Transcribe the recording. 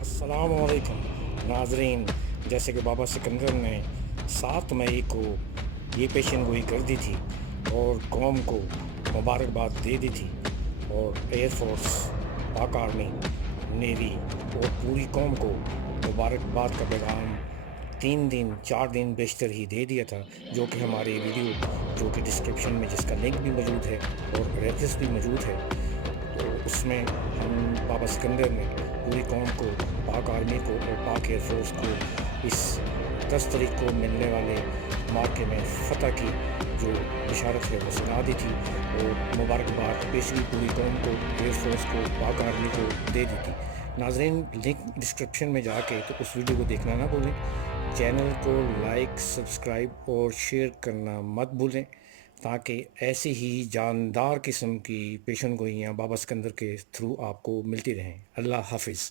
अस्सलामुअलैकुम नाजरीन। जैसे कि बाबा सिकंदर ने 7 मई को ये पेशन गोई कर दी थी और कौम को मुबारकबाद दे दी थी, और एयरफोर्स, पाक आर्मी, नेवी और पूरी कौम को मुबारकबाद का पैगाम 3 दिन 4 दिन बेशतर ही दे दिया था। जो कि हमारी वीडियो, जो कि डिस्क्रिप्शन में जिसका लिंक भी मौजूद है और रेफरेंस भी मौजूद है, तो उसमें हम बाबा सिकंदर ने पूरी कौम को, पाक आर्मी को और पाक एयरफोर्स को इस 10 तारीख को मिलने वाले मार्के में फ़तह की जो बिशारत है वो सुना दी थी, और मुबारकबाद पेशगी पूरी कौम को, एयरफोर्स को, पाक आर्मी को दे दी थी। नाजरीन, लिंक डिस्क्रिप्शन में जाके तो उस वीडियो को देखना ना भूलें। चैनल को लाइक, सब्सक्राइब और शेयर करना मत भूलें, ताकि ऐसी ही जानदार किस्म की पेशन गोइयाँ बाबा सिकंदर के थ्रू आपको मिलती रहें। अल्लाह हाफिज़।